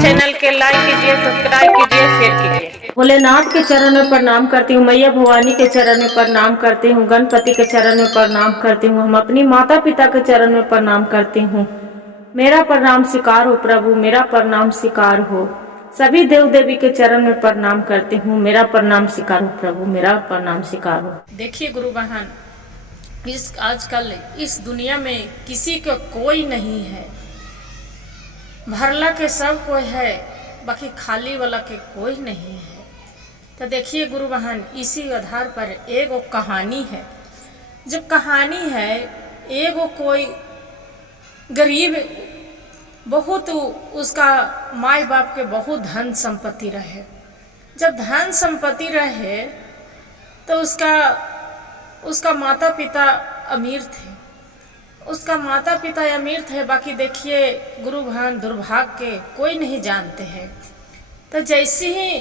Channel के like कीजिए, subscribe कीजिए, शेयर कीजिए। भोलेनाथ के चरण में प्रणाम करती हूँ, मैया भवानी के चरण में प्रणाम करती हूँ, गणपति के चरण में प्रणाम करती हूँ, हम अपनी माता पिता के चरण में प्रणाम करती हूँ। मेरा प्रणाम स्वीकार हो प्रभु, मेरा प्रणाम स्वीकार हो। सभी देव देवी के चरण में प्रणाम करती हूँ, मेरा प्रणाम स्वीकार हो प्रभु, मेरा प्रणाम स्वीकार हो। देखिए गुरु बहन, इस आजकल इस दुनिया में किसी का कोई नहीं है। भरला के सब कोई है, बाकी खाली वाला के कोई नहीं है। तो देखिए गुरु बहन, इसी आधार पर एगो कहानी है। जब कहानी है, एगो कोई गरीब, बहुत उसका माई बाप के बहुत धन संपत्ति रहे। जब धन संपत्ति रहे तो उसका माता पिता अमीर थे। उसका माता पिता अमीर थे, बाकी देखिए गुरु बहन, दुर्भाग्य के कोई नहीं जानते हैं। तो जैसे ही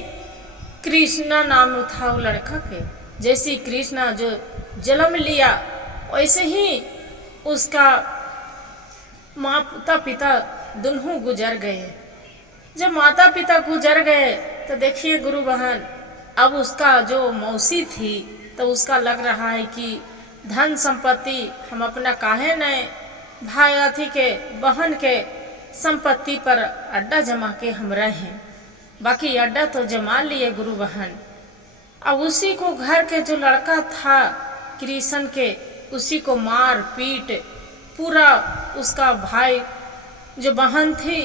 कृष्णा नाम था वो लड़का के, जैसे ही कृष्णा जो जन्म लिया, वैसे ही उसका माता पिता दोनों गुजर गए। जब माता पिता गुजर गए तो देखिए गुरु बहन, अब उसका जो मौसी थी तो उसका लग रहा है कि धन संपत्ति हम अपना काहे न भाई अथी के बहन के संपत्ति पर अड्डा जमा के हम रहें। बाकी अड्डा तो जमा लिए गुरु बहन। अब उसी को घर के जो लड़का था कृष्ण के, उसी को मार पीट पूरा उसका भाई जो बहन थी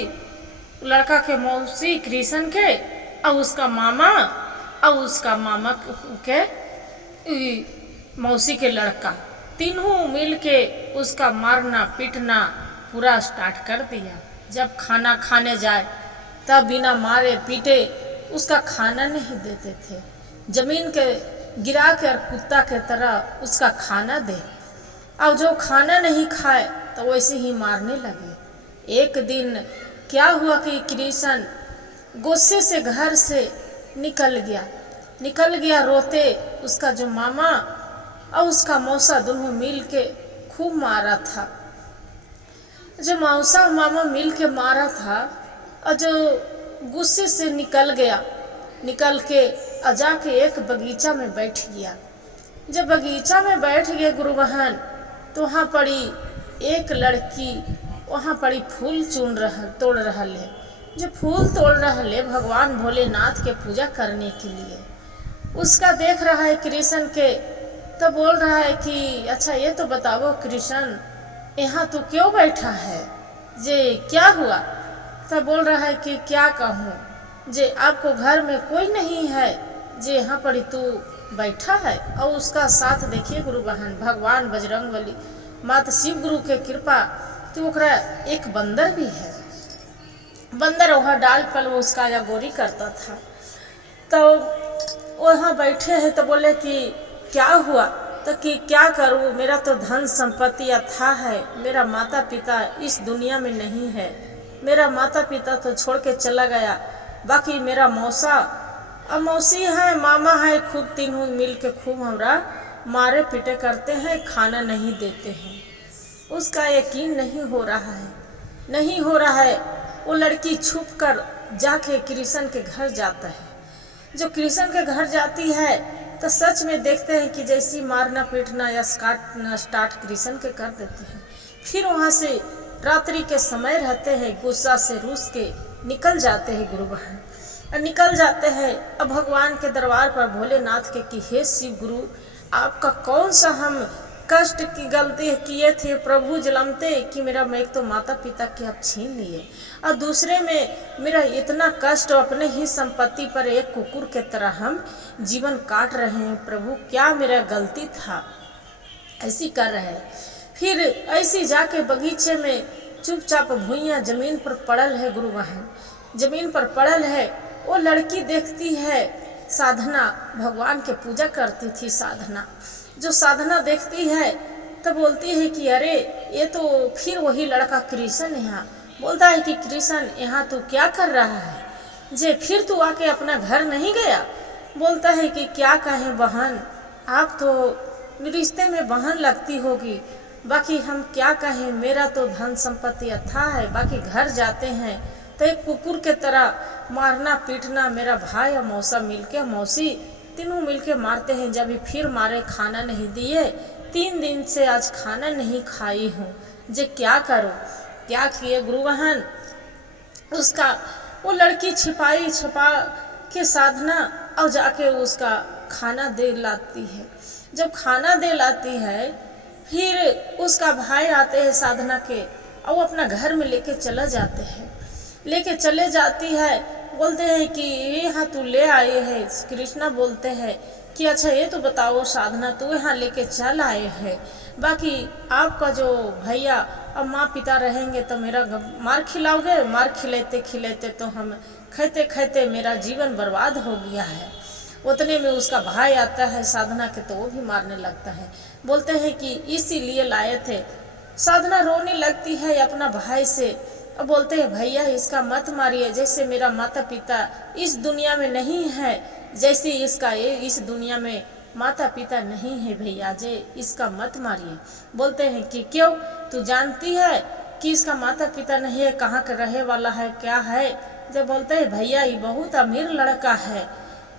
लड़का के मौसी कृष्ण के, और उसका मामा के मौसी के लड़का, तीनों मिल के उसका मारना पीटना पूरा स्टार्ट कर दिया। जब खाना खाने जाए तब बिना मारे पीटे उसका खाना नहीं देते थे, जमीन के गिरा कर कुत्ता के तरह उसका खाना दे। अब जो खाना नहीं खाए तो वैसे ही मारने लगे। एक दिन क्या हुआ कि कृष्ण गुस्से से घर से निकल गया रोते। उसका जो मामा और उसका मौसा दोनों मिल के खूब मारा था। जो मौसा और मामा मिल के मारा था, और जो गुस्से से निकल के जाके एक बगीचा में बैठ गया। जब बगीचा में बैठ गए गुरु बहन, तो वहाँ पड़ी एक लड़की, वहाँ पड़ी फूल तोड़ रहल है। जो फूल तोड़ रहल है भगवान भोलेनाथ के पूजा करने के लिए, उसका देख रहा है कृष्ण के, तो बोल रहा है कि अच्छा ये तो बताओ कृष्ण, यहाँ तू क्यों बैठा है, जे क्या हुआ? तो बोल रहा है कि क्या कहूँ, जे आपको घर में कोई नहीं है, जे यहाँ पर तू बैठा है। और उसका साथ देखिए गुरु बहन, भगवान बजरंगबली माता शिव गुरु के कृपा, तो ओकरा एक बंदर भी है। बंदर वहाँ डाल पर वो उसका या गोरी करता था। तो वहाँ बैठे हैं तो बोले कि क्या हुआ? तो कि क्या करूँ, मेरा तो धन संपत्ति अथाह है, मेरा माता पिता इस दुनिया में नहीं है। मेरा माता पिता तो छोड़ के चला गया, बाकी मेरा मौसी है, मामा है, खूब तीनों मिल के खूब हमरा मारे पीटे करते हैं, खाना नहीं देते हैं। उसका यकीन नहीं हो रहा है। वो लड़की छुप कर जाके कृष्ण के घर जाता है। जो कृष्ण के घर जाती है तो सच में देखते हैं कि जैसी मारना पीटना या काटना स्टार्ट कृष्ण के कर देते हैं। फिर वहाँ से रात्रि के समय रहते हैं, गुस्सा से रूस के निकल जाते हैं गुरु बहन, निकल जाते हैं। अब भगवान के दरबार पर भोलेनाथ के कि हे शिव गुरु, आपका कौन सा हम कष्ट की गलती किए थे प्रभु जलमते, कि मेरा मैं एक तो माता पिता के आप छीन लिए, और दूसरे में मेरा इतना कष्ट, अपने ही संपत्ति पर एक कुकुर के तरह हम जीवन काट रहे हैं। प्रभु क्या मेरा गलती था, ऐसी कर रहे हैं। फिर ऐसी जाके बगीचे में चुपचाप भुइयां जमीन पर पड़ल है गुरु बहन, जमीन पर पड़ल है। वो लड़की देखती है, साधना भगवान के पूजा करती थी, जो साधना देखती है तो बोलती है कि अरे ये तो फिर वही लड़का कृष्ण यहाँ। बोलता है कि कृष्ण यहाँ तू क्या कर रहा है, जे फिर तू आके अपना घर नहीं गया? बोलता है कि क्या कहें बहन, आप तो रिश्ते में बहन लगती होगी, बाकी हम क्या कहें, मेरा तो धन संपत्ति अथाह है। बाकी घर जाते हैं तो एक कुकुर के तरह मारना पीटना, मेरा भाई और मौसा मिलके, मौसी तीनों मिलके मारते हैं। जब फिर मारे, खाना नहीं दिए, 3 दिन से आज खाना नहीं खाई हूँ, जे क्या करूँ। क्या किए गुरु बहन, उसका वो लड़की छिपा के साधना और जाके उसका खाना दे लाती है। जब खाना दे लाती है, फिर उसका भाई आते हैं साधना के और वो अपना घर में लेके चला जाते हैं। लेके चले जाती है, बोलते हैं कि यहाँ तू ले आए है। कृष्णा बोलते हैं कि अच्छा ये तो बताओ साधना, तू यहाँ लेके चल आए है, बाकी आपका जो भैया और माँ पिता रहेंगे तो मेरा मार खिलाओगे। मार खिलाते खिलाते तो हम खाते खाते मेरा जीवन बर्बाद हो गया है। उतने में उसका भाई आता है साधना के, तो वो भी मारने लगता है। बोलते हैं कि इसीलिए लाए थे। साधना रोने लगती है अपना भाई से और बोलते हैं भैया इसका मत मारिए, जैसे मेरा माता पिता इस दुनिया में नहीं है, जैसे इसका इस दुनिया में माता पिता नहीं है भैया, जे इसका मत मारिए। बोलते हैं कि क्यों, तू जानती है कि इसका माता पिता नहीं है, कहाँ का रहे वाला है, क्या है। जब बोलते हैं भैया ये बहुत अमीर लड़का है,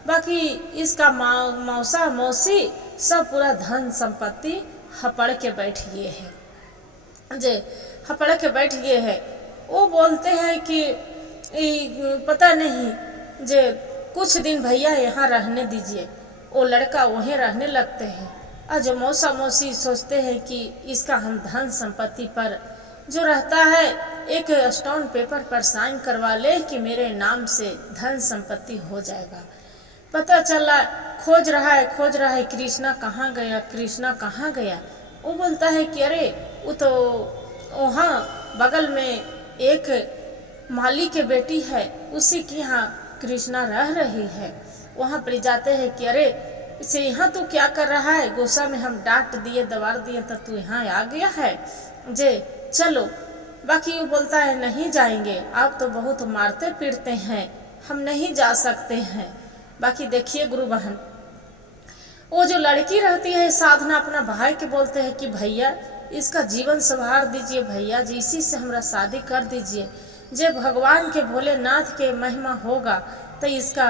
बाकी इसका मौसा मौसी सब पूरा धन संपत्ति हपड़ के बैठ गए हैं, जे हपड़ के बैठ गए हैं। वो बोलते हैं कि पता नहीं, जे कुछ दिन भैया यहाँ रहने दीजिए। वो लड़का वहीं रहने लगते हैं और जो मौसा मौसी सोचते हैं कि इसका हम धन संपत्ति पर जो रहता है एक स्टोन पेपर पर साइन करवा ले कि मेरे नाम से धन संपत्ति हो जाएगा। पता चला खोज रहा है कृष्णा कहाँ गया, कृष्णा कहाँ गया। वो बोलता है कि अरे वो तो वहाँ बगल में एक माली के बेटी है, उसी की यहाँ कृष्णा रह रही है। वहाँ पर जाते हैं कि अरे इसे यहाँ तू क्या कर रहा है, गुस्सा में हम डांट दिए दबार दिए तो तू यहाँ आ गया है, जे चलो। बाकी वो बोलता है नहीं जाएंगे, आप तो बहुत मारते पीटते हैं, हम नहीं जा सकते हैं। बाकी देखिए गुरु बहन, वो जो लड़की रहती है साधना अपना भाई के बोलते हैं कि भैया इसका जीवन संवार दीजिए, भैया जी इसी से हमरा शादी कर दीजिए। जब भगवान के भोलेनाथ के महिमा होगा तो इसका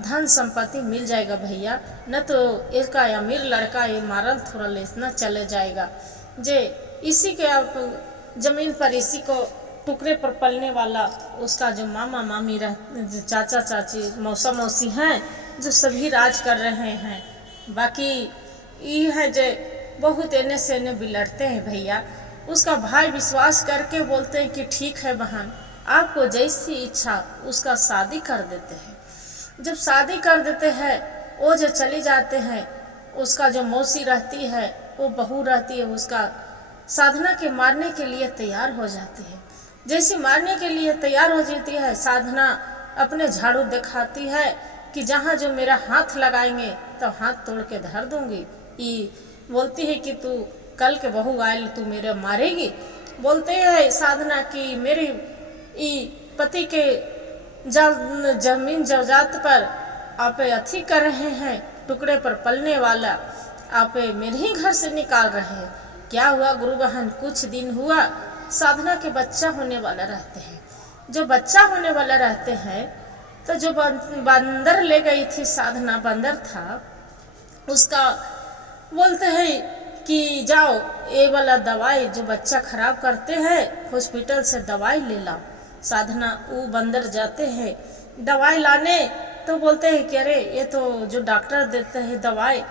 धन संपत्ति मिल जाएगा भैया, न तो इसका अमीर लड़का ये मारल थोड़ा लेसना चले जाएगा। जे इसी के आप जमीन पर इसी को टुकड़े पर पलने वाला उसका जो मामा मामी चाचा चाची मौसा मौसी हैं जो सभी राज कर रहे हैं। बाकी ये है जो बहुत एने से एने बिलड़ते हैं भैया। उसका भाई विश्वास करके बोलते हैं कि ठीक है बहन, आपको जैसी इच्छा उसका शादी कर देते हैं। जब शादी कर देते हैं वो जो चले जाते हैं, उसका जो मौसी रहती है वो बहू रहती है, उसका साधना के मारने के लिए तैयार हो जाती है। जैसे मारने के लिए तैयार हो जाती है, साधना अपने झाड़ू दिखाती है कि जहाँ जो मेरा हाथ लगाएंगे तो हाथ तोड़ के धर दूंगी। ये बोलती है कि तू कल के बहू आयल तू मेरे मारेगी। बोलते हैं साधना कि मेरे पति के जमीन जायदाद पर आप अथी कर रहे हैं, टुकड़े पर पलने वाला आप मेरे ही घर से निकाल रहे हैं। क्या हुआ गुरु बहन, कुछ दिन हुआ साधना के बच्चा होने वाला रहते हैं। जो बच्चा होने वाला रहते हैं तो जो बंदर ले गई थी साधना, बंदर था उसका, बोलते हैं कि जाओ ये वाला दवाई जो बच्चा खराब करते हैं हॉस्पिटल से दवाई ले लाओ। साधना वो बंदर जाते हैं दवाई लाने, तो बोलते हैं कि अरे ये तो जो डॉक्टर देते हैं दवाई,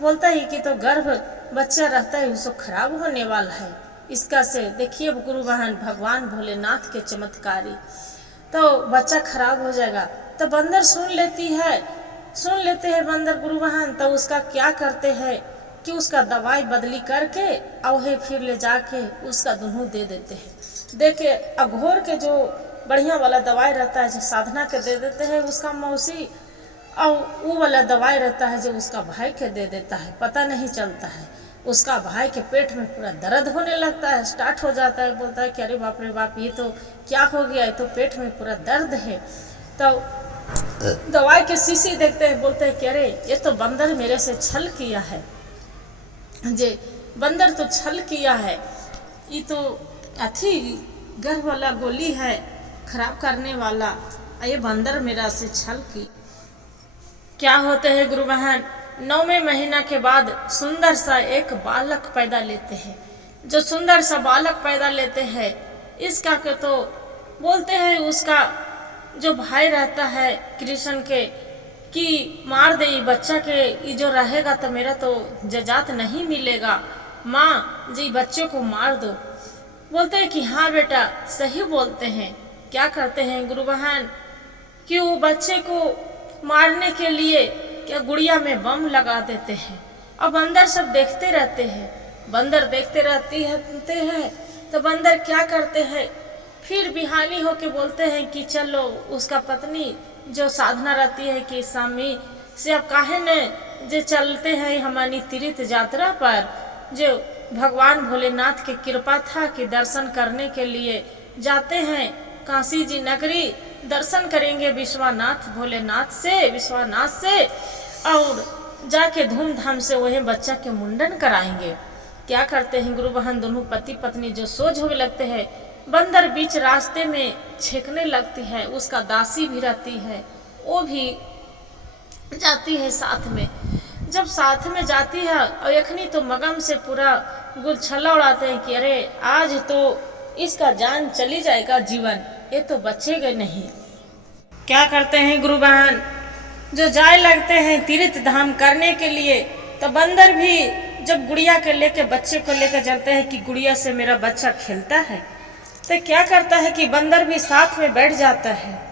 बोलता है कि तो गर्भ बच्चा रहता है उसको खराब होने वाला है, इसका से देखिए गुरु बहन भगवान भोलेनाथ के चमत्कारी, तो बच्चा खराब हो जाएगा। तो बंदर सुन लेते हैं बंदर गुरु बहन। तो उसका क्या करते हैं कि उसका दवाई बदली करके और फिर ले जाके उसका दोनों दे देते हैं। देखे अघोर के जो बढ़िया वाला दवाई रहता है जो साधना के दे देते हैं उसका मौसी, और वो वाला दवाई रहता है जो उसका भाई के दे देता है। पता नहीं चलता है, उसका भाई के पेट में पूरा दर्द होने लगता है, स्टार्ट हो जाता है। बोलता है कि अरे बाप रे बाप, ये तो क्या हो गया, ये तो पेट में पूरा दर्द है। तो दवाई के शीशी देखते हैं, बोलते हैं कि अरे ये तो बंदर मेरे से छल किया है, जे बंदर तो छल किया है, ये तो अथी घर वाला गोली है खराब करने वाला, ये बंदर मेरा से छल की। क्या होते हैं गुरु बहन, 9वें महीना के बाद सुंदर सा एक बालक पैदा लेते हैं। जो सुंदर सा बालक पैदा लेते हैं, इसका के तो बोलते हैं उसका जो भाई रहता है कृष्ण के कि मार दे बच्चा के, ये जो रहेगा तो मेरा तो जजात नहीं मिलेगा, माँ जी बच्चे को मार दो। बोलते हैं कि हाँ बेटा सही बोलते हैं। क्या करते हैं गुरु बहन कि वो बच्चे को मारने के लिए क्या गुड़िया में बम लगा देते हैं। अब बंदर सब देखते रहते हैं, बंदर देखते रहते हैं तो बंदर क्या करते हैं, फिर बिहानी होके बोलते हैं कि चलो उसका पत्नी जो साधना रहती है कि स्वामी से अब काहे ने जो चलते हैं हमारी तीर्थ यात्रा पर, जो भगवान भोलेनाथ की कृपा था कि दर्शन करने के लिए जाते हैं काशी जी नगरी, दर्शन करेंगे विश्वनाथ भोलेनाथ से, विश्वनाथ से, और जाके धूमधाम से वही बच्चा के मुंडन कराएंगे। क्या करते हैं गुरु बहन, दोनों पति पत्नी जो सोच होने लगते हैं, बंदर बीच रास्ते में छेकने लगती है, उसका दासी भी रहती है, वो भी जाती है साथ में। जब साथ में जाती है और यखनी तो मगम से पूरा गुलछला उड़ाते हैं कि अरे आज तो इसका जान चली जाएगा, जीवन ये तो बचेगा नहीं। क्या करते हैं गुरु बहन, जो जाए लगते हैं तीर्थ धाम करने के लिए, तो बंदर भी जब गुड़िया के लेके बच्चे को लेकर चलते हैं कि गुड़िया से मेरा बच्चा खेलता है, तो क्या करता है कि बंदर भी साथ में बैठ जाता है।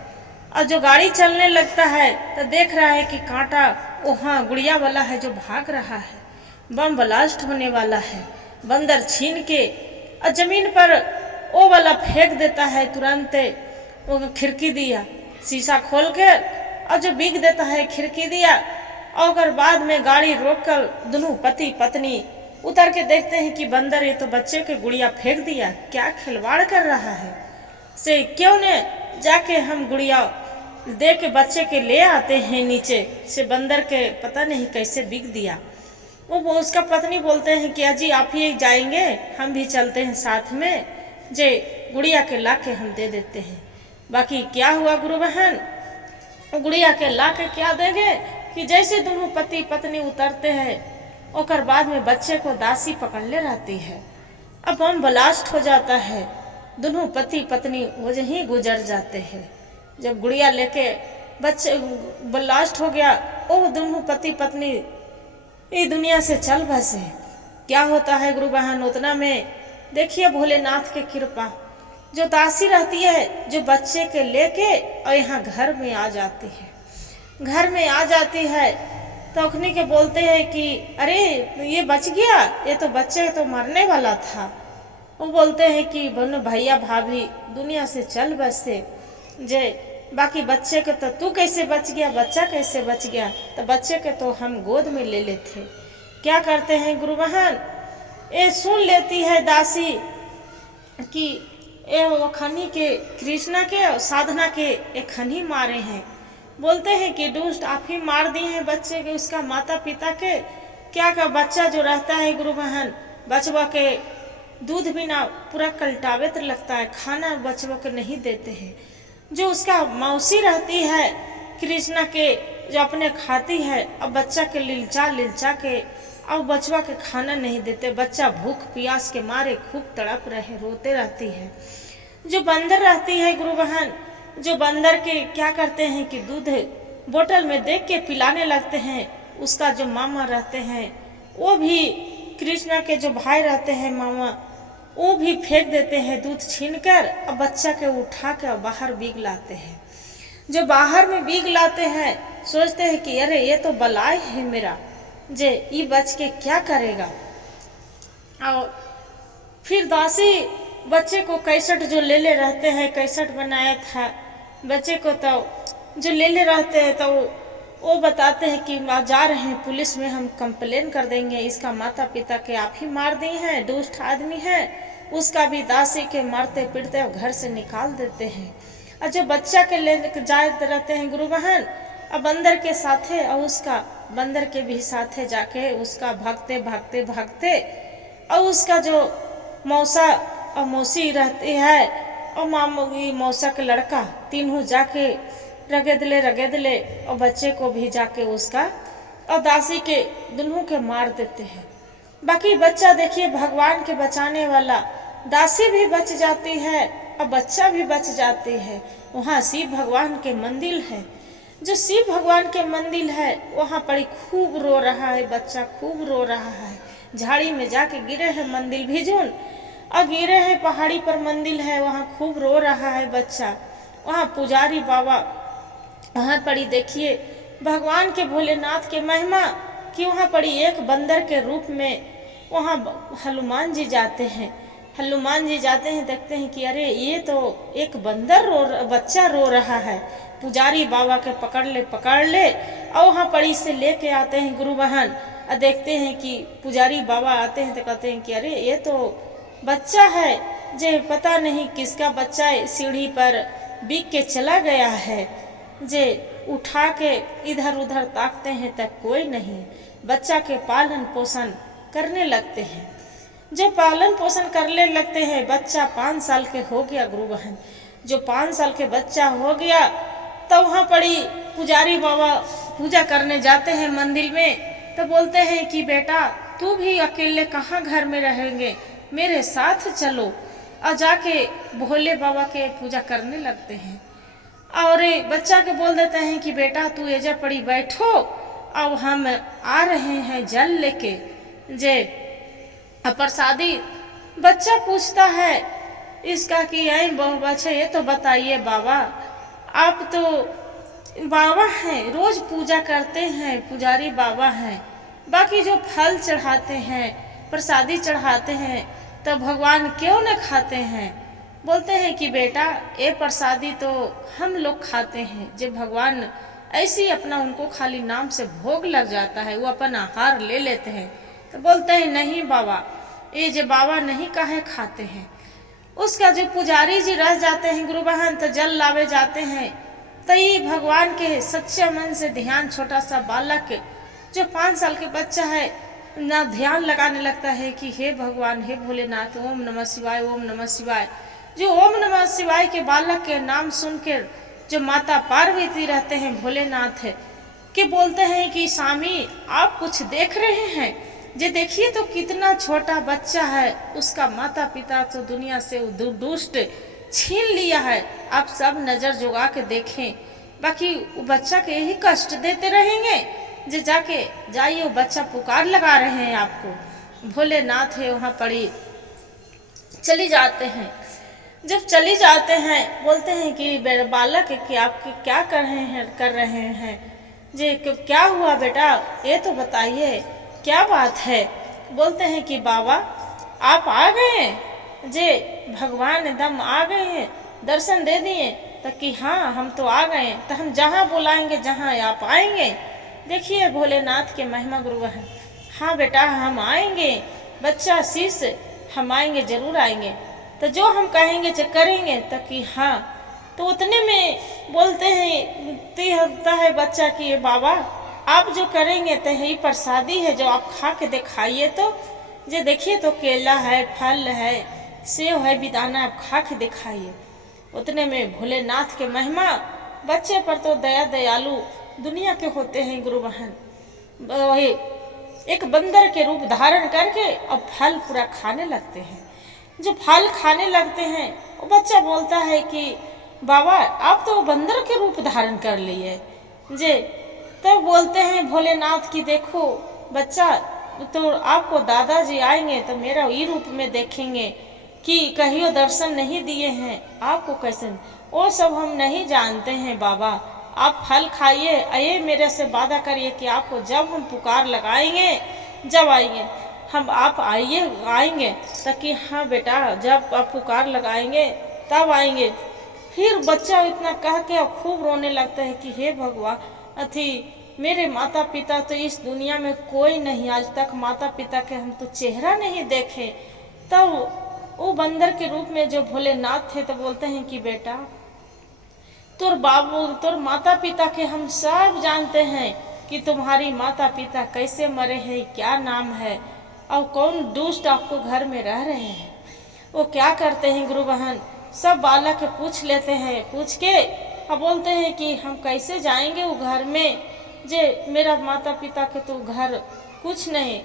और जो गाड़ी चलने लगता है तो देख रहा है कि कांटा वहाँ गुड़िया वाला है जो भाग रहा है, बम ब्लास्ट होने वाला है। बंदर छीन के और जमीन पर वो वाला फेंक देता है, तुरंत वो खिड़की दिया शीशा खोल कर, और जो बिग देता है खिड़की दिया, और बाद में गाड़ी रोककर दोनों पति पत्नी उतर के देखते हैं कि बंदर ये तो बच्चे के गुड़िया फेंक दिया, क्या खिलवाड़ कर रहा है, से क्यों ने जाके हम गुड़िया दे के बच्चे के ले आते हैं नीचे से। बंदर के पता नहीं कैसे बिक दिया। वो उसका पत्नी बोलते हैं कि अजी आप ही जाएंगे, हम भी चलते हैं साथ में, जे गुड़िया के ला के हम दे देते हैं। बाकी क्या हुआ गुरु बहन, गुड़िया के ला के क्या देंगे कि जैसे दोनों पति पत्नी उतरते हैं, और बाद में बच्चे को दासी पकड़ ले रहती है। अब बम ब्लास्ट हो जाता है, दोनों पति पत्नी वही गुजर जाते हैं। जब गुड़िया लेके बच्चे ब्लास्ट हो गया, वो दोनों पति पत्नी ये दुनिया से चल बसे। क्या होता है गुरु बहन, उतना में देखिए भोलेनाथ की कृपा, जो दासी रहती है जो बच्चे के लेके और यहाँ घर में आ जाती है। घर में आ जाती है तो अखनी के बोलते हैं कि अरे ये बच गया, ये तो बच्चे तो मरने वाला था। वो बोलते हैं कि बनो भैया भाभी दुनिया से चल बसे, जे बाकी बच्चे के तो तू कैसे बच गया, बच्चा कैसे बच गया, तो बच्चे के तो हम गोद में ले लेते। क्या करते हैं गुरु बहन, ये सुन लेती है दासी कि ये वो खनी के कृष्णा के और साधना के एक खनी मारे हैं। बोलते हैं कि दुष्ट आप ही मार दिए हैं बच्चे के, उसका माता पिता के। क्या का बच्चा जो रहता है गुरु बहन, बचवा के दूध बिना पूरा कलटावेत लगता है, खाना बचवा के नहीं देते हैं। जो उसका मौसी रहती है कृष्णा के जो अपने खाती है, अब बच्चा के लिलचा लिलचा के अब बचवा के खाना नहीं देते। बच्चा भूख प्यास के मारे खूब तड़प रहे, रोते रहती है। जो बंदर रहती है गुरु बहन, जो बंदर के क्या करते हैं कि दूध बोतल में देख के पिलाने लगते हैं। उसका जो मामा रहते हैं वो भी कृष्णा के जो भाई रहते हैं मामा, वो भी फेंक देते हैं दूध छीनकर, अब बच्चा के उठा कर बाहर बीग लाते हैं। जो बाहर में बीग लाते हैं सोचते हैं कि अरे ये तो बलाय है मेरा, जे ये बच के क्या करेगा। और फिर दासी बच्चे को कैसेट जो ले ले रहते हैं, कैसेट बनाया था बच्चे को, तो जो ले ले रहते हैं तो वो बताते हैं कि जा रहे हैं पुलिस में, हम कंप्लेन कर देंगे, इसका माता पिता के आप ही मार दिए हैं, दुष्ट आदमी है। उसका भी दासी के मारते पीटते घर से निकाल देते हैं। और जो बच्चा के ले जाते रहते हैं गुरु बहन, और बंदर के साथे और उसका बंदर के भी साथे जाके उसका भागते भागते भागते और उसका जो मौसा और मौसी रहती है और मामूली मौसा के लड़का, तीनों जाके रगड़ ले और बच्चे को भी जाके उसका और दासी के दोनों के मार देते हैं। बाकी बच्चा देखिए भगवान के बचाने वाला, दासी भी बच जाती है और बच्चा भी बच जाती है। वहाँ शिव भगवान के मंदिर है, जो शिव भगवान के मंदिर है वहाँ पर खूब रो रहा है बच्चा, खूब रो रहा है। झाड़ी में जाके गिरे हैं मंदिर भिजून और गिरे हैं, पहाड़ी पर मंदिर है, वहाँ खूब रो रहा है बच्चा। वहाँ पुजारी बाबा वहाँ पड़ी देखिए भगवान के भोलेनाथ के महिमा कि वहाँ पड़ी एक बंदर के रूप में वहाँ हनुमान जी जाते हैं। हनुमान जी जाते हैं, देखते हैं कि अरे ये तो एक बंदर बच्चा रो रहा है। पुजारी बाबा के पकड़ ले और वहाँ पड़ी से लेके आते हैं गुरु बहन और देखते हैं कि पुजारी बाबा आते हैं तो कहते हैं कि अरे ये तो बच्चा है, जे पता नहीं किसका बच्चा सीढ़ी पर बिक के चला गया है। जे उठा के इधर उधर ताकते हैं तक कोई नहीं। बच्चा के पालन पोषण करने लगते हैं। जो पालन पोषण करने लगते हैं, बच्चा 5 साल के हो गया गुरु बहन। जो 5 साल के बच्चा हो गया तो वहाँ पड़ी पुजारी बाबा पूजा करने जाते हैं मंदिर में, तो बोलते हैं कि बेटा तू भी अकेले कहाँ घर में रहेंगे, मेरे साथ चलो। और जाके भोले बाबा के पूजा करने लगते हैं और बच्चा के बोल देते हैं कि बेटा तू एजा पड़ी बैठो, अब हम आ रहे हैं जल लेके जे प्रसादी। बच्चा पूछता है इसका कि आई बच्चे ये तो बताइए बाबा, आप तो बाबा हैं, रोज पूजा करते हैं, पुजारी बाबा हैं, बाकी जो फल चढ़ाते हैं, प्रसादी चढ़ाते हैं, तो भगवान क्यों न खाते हैं? बोलते हैं कि बेटा ये प्रसादी तो हम लोग खाते हैं, जब भगवान ऐसे अपना उनको खाली नाम से भोग लग जाता है, वो अपन आहार ले लेते हैं। तो बोलते हैं नहीं बाबा, ये जो बाबा नहीं काहे खाते हैं। उसका जो पुजारी जी रह जाते हैं गुरु बहन, तो जल लावे जाते हैं, तो ये भगवान के सच्चे मन से ध्यान, छोटा सा बालक जो 5 साल के बच्चा है ना ध्यान लगाने लगता है कि हे भगवान, हे भोलेनाथ, ओम नमः शिवाय, ओम नमः शिवाय। जो ओम नमः शिवाय के बालक के नाम सुनकर जो माता पार्वती रहते हैं भोलेनाथ के बोलते हैं कि स्वामी आप कुछ देख रहे हैं? जे देखिए तो कितना छोटा बच्चा है, उसका माता पिता तो दुनिया से दुष्ट छीन लिया है। आप सब नजर जुगा के देखें, बाकी वो बच्चा के यही कष्ट देते रहेंगे। जे जाके जाइए, वो बच्चा पुकार लगा रहे हैं आपको। भोलेनाथ है वहाँ पड़ी चली जाते हैं। जब चली जाते हैं बोलते हैं कि बालक कि आप क्या कर रहे हैं जे क्या हुआ बेटा, ये तो बताइए क्या बात है। बोलते हैं कि बाबा आप आ गए, जे भगवान एकदम आ गए हैं, दर्शन दे दिए। तो कि हाँ हम तो आ गए, तो हम जहाँ बुलाएंगे जहाँ आप आएंगे। देखिए भोलेनाथ के महिमा गुरु है। हाँ बेटा हम आएंगे, बच्चा शीश हम आएंगे, जरूर आएंगे, तो जो हम कहेंगे जो करेंगे। तो कि हाँ, तो उतने में बोलते हैं होता है बच्चा कि बाबा आप जो करेंगे तो ये प्रसादी है, जो आप खा के दिखाइए। तो जो देखिए तो केला है, फल है, सेव है, बेदाना, आप खा के दिखाइए। उतने में भोलेनाथ के महिमा, बच्चे पर तो दया दयालु दुनिया के होते हैं गुरु बहन। वही एक बंदर के रूप धारण करके अब फल पूरा खाने लगते हैं। जो फल खाने लगते हैं वो बच्चा बोलता है कि बाबा आप तो बंदर के रूप धारण कर लिए जे। तब बोलते हैं भोलेनाथ की देखो बच्चा, तो आपको दादाजी आएंगे तो मेरा ई रूप में देखेंगे कि कहियो दर्शन नहीं दिए हैं आपको, कैसे वो सब हम नहीं जानते हैं बाबा। आप फल खाइए, आइए मेरे से वादा करिए कि आपको जब हम पुकार लगाएंगे जब आएंगे हम, आप आएंगे। ताकि हाँ बेटा जब आप पुकार लगाएंगे तब आएंगे। फिर बच्चा इतना कह के खूब रोने लगता है कि हे भगवान, अथी मेरे माता पिता तो इस दुनिया में कोई नहीं, आज तक माता पिता के हम तो चेहरा नहीं देखे। तब वो बंदर के रूप में जो भोलेनाथ थे तो बोलते हैं कि बेटा तोर बाबू तोर माता पिता के हम सब जानते हैं कि तुम्हारी माता पिता कैसे मरे हैं, क्या नाम है, और कौन दुष्ट आपको घर में रह रहे हैं। वो क्या करते हैं गुरु बहन, सब बालक पूछ लेते हैं, पूछ के अब बोलते हैं कि हम कैसे जाएंगे वो घर में, जे मेरा माता पिता के तो घर कुछ नहीं।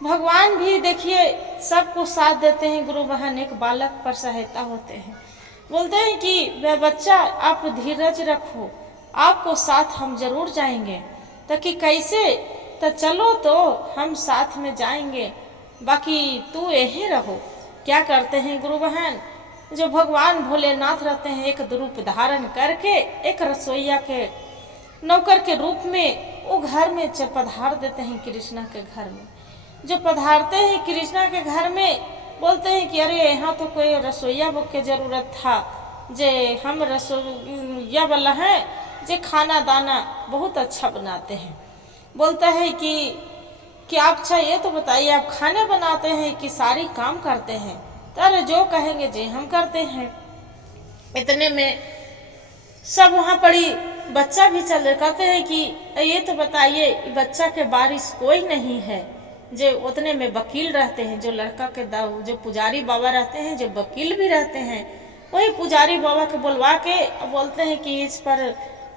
भगवान भी देखिए सबको साथ देते हैं गुरु बहन, एक बालक पर सहायता होते हैं। बोलते हैं कि वह बच्चा आप धीरज रखो, आपको साथ हम जरूर जाएंगे। तो कि कैसे, तो चलो तो हम साथ में जाएंगे, बाकी तू यहीं रहो। क्या करते हैं गुरु बहन, जो भगवान भोलेनाथ रहते हैं एक रूप धारण करके एक रसोईया के नौकर के रूप में वो घर में पधार देते हैं कृष्णा के घर में। जो पधारते हैं कृष्णा के घर में बोलते हैं कि अरे यहाँ तो कोई रसोईया के जरूरत था, जे हम रसोईया वाला है, जे खाना दाना बहुत अच्छा बनाते हैं। बोलता है कि आप अच्छा ये तो बताइए आप खाने बनाते हैं कि सारी काम करते हैं। तो अरे जो कहेंगे जे हम करते हैं। इतने में सब वहाँ पड़ी बच्चा भी चल कहते हैं कि ये तो बताइए बच्चा के बारिश कोई नहीं है। जो उतने में वकील रहते हैं, जो लड़का के जो पुजारी बाबा रहते हैं, जो वकील भी रहते हैं, वही पुजारी बाबा के बुलवा के बोलते हैं कि इस पर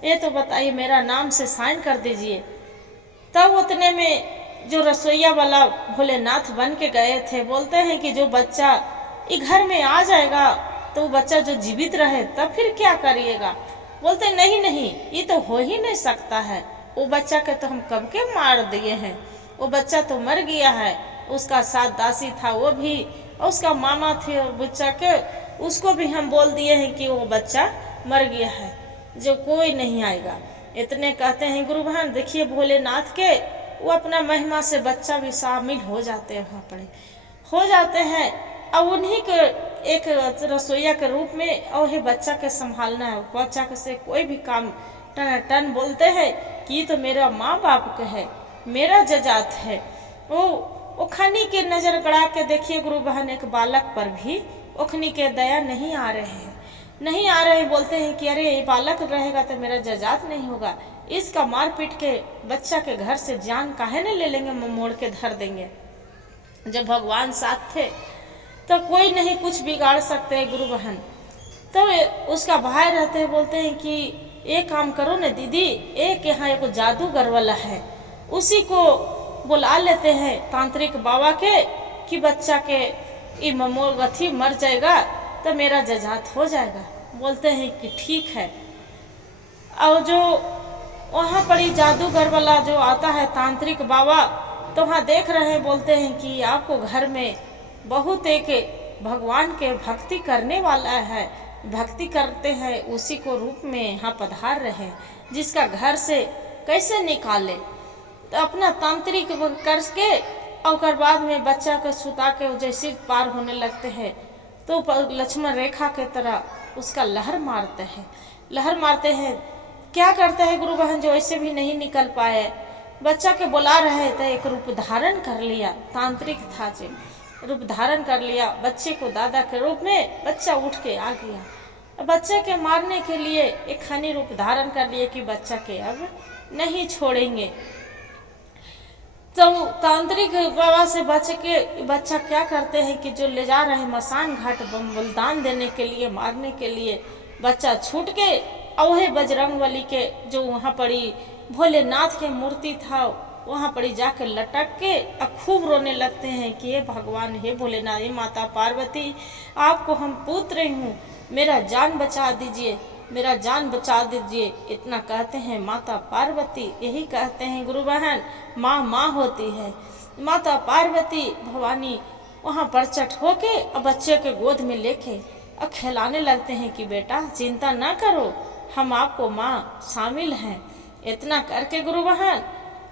ये तो बताइए मेरा नाम से साइन कर दीजिए। तब उतने में जो रसोईया वाला भोलेनाथ बन के गए थे बोलते हैं कि जो बच्चा इस घर में आ जाएगा तो वो बच्चा जो जीवित रहे तब फिर क्या करिएगा। बोलते नहीं नहीं ये तो हो ही नहीं सकता है, वो बच्चा के तो हम कब के मार दिए हैं, वो बच्चा तो मर गया है। उसका साथ दासी था वो भी, और उसका मामा थे बच्चा के, उसको भी हम बोल दिए हैं कि वो बच्चा मर गया है, जो कोई नहीं आएगा। इतने कहते हैं गुरु बहन देखिए भोलेनाथ के वो अपना महिमा से बच्चा भी शामिल हो जाते हैं, वहाँ पड़े हो जाते हैं और उन्हीं के एक रसोईया के रूप में और ही बच्चा के संभालना है। बच्चा के से कोई भी काम टन टन बोलते हैं कि ये तो मेरा माँ बाप का है, मेरा जजात है। वो खनी के नजर गड़ा के देखिए गुरु बहन एक बालक पर भी ओखनी के दया नहीं आ रहे हैं, नहीं आ रहे। बोलते हैं कि अरे ये बालक रहेगा तो मेरा जजात नहीं होगा, इसका मार पीट के बच्चा के घर से जान काहे न ले लेंगे, मोड़ के धर देंगे। जब भगवान साथ थे तो कोई नहीं कुछ बिगाड़ सकते गुरु बहन। तो उसका भाई रहते हैं बोलते हैं कि एक काम करो न दीदी, एक यहाँ एक जादूगर वाला है, उसी को बुला लेते हैं तांत्रिक बाबा के कि बच्चा के ममोगथी मर जाएगा तो मेरा जजात हो जाएगा। बोलते हैं कि ठीक है। और जो वहाँ पड़ी जादूगर वाला जो आता है तांत्रिक बाबा तो वहाँ देख रहे हैं, बोलते हैं कि आपको घर में बहुत एक भगवान के भक्ति करने वाला है, भक्ति करते हैं उसी को रूप में यहाँ पधार रहे, जिसका घर से कैसे निकाले। तो अपना तांत्रिक करके और बाद में बच्चा के सुता के जैसे पार होने लगते हैं तो लक्ष्मण रेखा के तरह उसका लहर मारते हैं, लहर मारते हैं। क्या करते हैं गुरु बहन, जो ऐसे भी नहीं निकल पाए, बच्चा के बुला रहे थे एक रूप धारण कर लिया, तांत्रिक था जो रूप धारण कर लिया बच्चे को दादा के रूप में, बच्चा उठ के आ गया। बच्चे के मारने के लिए एक खनी रूप धारण कर लिए कि बच्चा के अब नहीं छोड़ेंगे। तो तांत्रिक बाबा से बच्चा क्या करते हैं कि जो ले जा रहे मसान घाट बलिदान देने के लिए, मारने के लिए, बच्चा छूट के और वही बजरंगबली के जो वहाँ पड़ी भोलेनाथ के मूर्ति था वहाँ पड़ी जाके लटक के खूब रोने लगते हैं कि हे भगवान, हे भोलेनाथ, हे माता पार्वती, आपको हम पूछ रही हूँ, मेरा जान बचा दीजिए, मेरा जान बचा दीजिए। इतना कहते हैं माता पार्वती, यही कहते हैं गुरु बहन, माँ माँ होती है। माता पार्वती भवानी वहाँ प्रचट होके अब बच्चे के गोद में लेके अब खिलाने लगते हैं कि बेटा चिंता ना करो, हम आपको माँ शामिल हैं। इतना करके गुरु बहन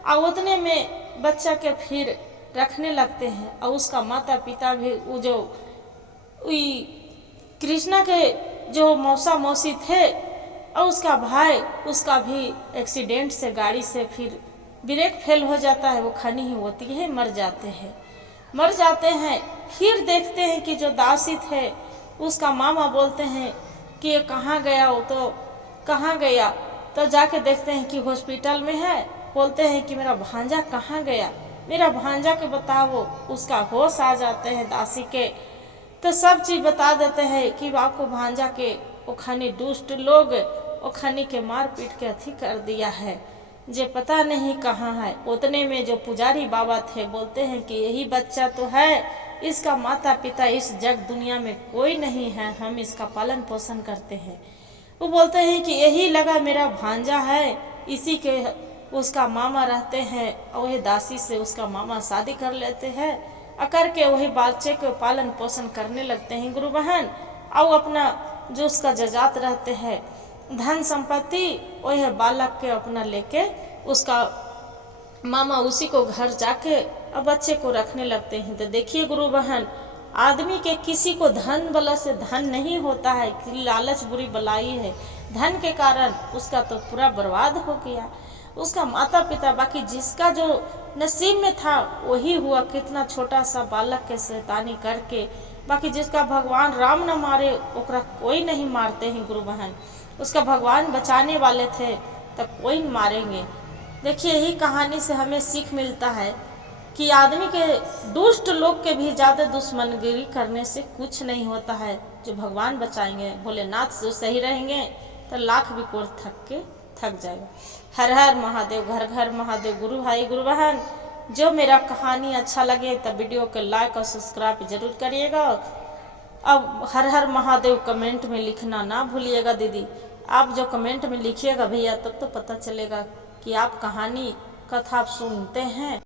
और उतने में बच्चा के फिर रखने लगते हैं। और उसका माता पिता भी वो जो कृष्णा के जो मौसा मौसी थे और उसका भाई, उसका भी एक्सीडेंट से गाड़ी से फिर ब्रेक फेल हो जाता है, वो खनी ही होती है, मर जाते हैं। फिर देखते हैं कि जो दासी थे उसका मामा बोलते हैं कि ये कहाँ गया, वो तो कहाँ गया, तो जाके देखते हैं कि हॉस्पिटल में है। बोलते हैं कि मेरा भांजा कहाँ गया, मेरा भांजा के बताओ, उसका होश आ जाते हैं दासी के, तो सब चीज बता देते हैं कि आपको भांजा के ओखनी दुष्ट लोग ओखनी के मार पीट के अथी कर दिया है, जे पता नहीं कहाँ है। उतने में जो पुजारी बाबा थे बोलते हैं कि यही बच्चा तो है, इसका माता पिता इस जग दुनिया में कोई नहीं है, हम इसका पालन पोषण करते हैं। वो बोलते हैं कि यही लगा मेरा भांजा है, इसी के उसका मामा रहते हैं, और वही दासी से उसका मामा शादी कर लेते हैं, अकर के वही बच्चे को पालन पोषण करने लगते हैं गुरु बहन। और अपना जो उसका जजात रहते हैं धन संपत्ति, वही बालक के अपना लेके उसका मामा उसी को घर जाके अब बच्चे को रखने लगते हैं। तो देखिए गुरु बहन, आदमी के किसी को धन बला से धन नहीं होता है, कि लालच बुरी बलाई है, धन के कारण उसका तो पूरा बर्बाद हो गया, उसका माता पिता। बाकी जिसका जो नसीब में था वही हुआ, कितना छोटा सा बालक के शैतानी करके। बाकी जिसका भगवान राम न मारे ओकरा कोई नहीं मारते हैं गुरु बहन, उसका भगवान बचाने वाले थे तब कोई मारेंगे। देखिए यही कहानी से हमें सीख मिलता है कि आदमी के दुष्ट लोग के भी ज्यादा दुश्मनगिरी करने से कुछ नहीं होता है। जो भगवान बचाएंगे, भोलेनाथ जो सही रहेंगे तो लाख भी कोर थक जाएगा। हर हर महादेव, घर घर महादेव। गुरु भाई गुरु बहन, जो मेरा कहानी अच्छा लगे तब वीडियो को लाइक और सब्सक्राइब जरूर करिएगा। अब हर हर महादेव कमेंट में लिखना ना भूलिएगा दीदी, आप जो कमेंट में लिखिएगा भैया तब तो पता चलेगा कि आप कहानी कथा आप सुनते हैं।